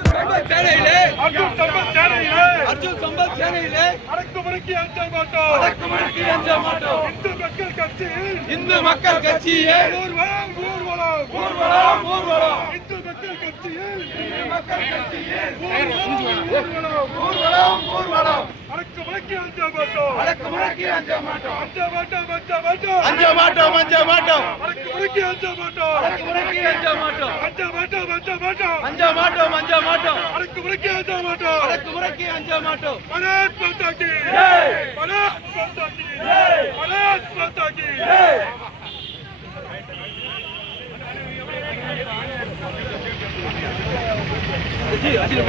அர்ஜுன் சம்பத் சேனையிலே. அர்ஜுன் சம்பத் சேனையிலே. அடக்குமுறைக்கு அஞ்ச மாட்டோம். அடக்குமுறைக்கு அஞ்ச மாட்டோம். இந்து மக்கள் கட்சியில் இந்து மக்கள் கட்சியே ஊர்வலம் ஊர்வலம். ஊர்வலம் ஊர்வலம். இந்து மக்கள் கட்சியில் மக்கள் கட்சியே ஊர்வலம் ஊர்வலம். ஊர்வலம் ஊர்வலம். அடக்குமுறைக்கு அஞ்ச மாட்டோம். அடக்குமுறைக்கு அஞ்ச மாட்டோம். அஞ்ச மாட்டோம் அஞ்ச மாட்டோம். அஞ்ச மாட்டோம் அஞ்ச மாட்டோம். முறைக்கு அஞ்ச மாட்டோம். அடக்கு முறைக்கு அஞ்ச மாட்டோம். அஞ்ச மாட்டோம் அஞ்ச மாட்டோம். அஞ்ச மாட்டோம் அஞ்ச மாட்டோம். அடக்கு முறைக்கு அஞ்ச மாட்டோம். அடக்கு முறைக்கு அஞ்ச மாட்டோம். மனோஜ் பந்தாக்கி மனோஜ் பந்தாக்கி மனோஜ் பந்தாக்கி ஜி அதில்